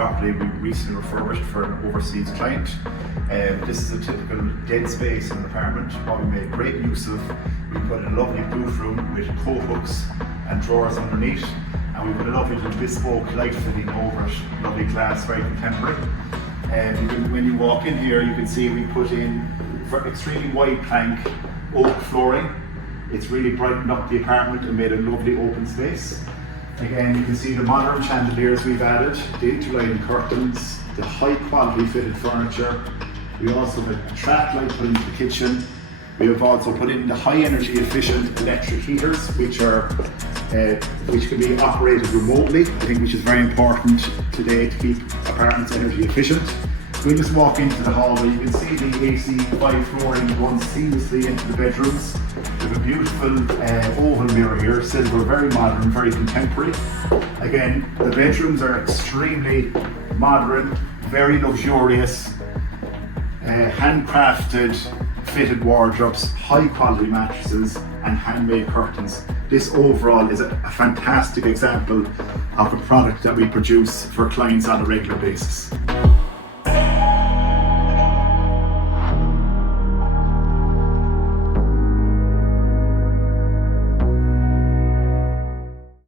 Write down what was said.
property we recently refurbished for an overseas client. This is a typical dead space in an apartment. What we made great use of, we put in a lovely boot room with coat hooks and drawers underneath, and we put a lovely little bespoke light fitting over it, lovely glass, very contemporary. When you walk in here, you can see we put in extremely wide plank oak flooring. It's really brightened up the apartment and made a lovely open space. Again, you can see the modern chandeliers we've added, the interlining curtains, the high quality fitted furniture. We also have a track light put into the kitchen. We have also put in the high energy efficient electric heaters, which can be operated remotely, I think, which is very important today to keep apartments energy efficient. We just walk into the hallway, you can see the AC5 flooring runs seamlessly into the bedrooms. We have a beautiful oval mirror here, silver, very modern, very contemporary. Again, the bedrooms are extremely modern, very luxurious, handcrafted, fitted wardrobes, high quality mattresses and handmade curtains. This overall is a fantastic example of a product that we produce for clients on a regular basis.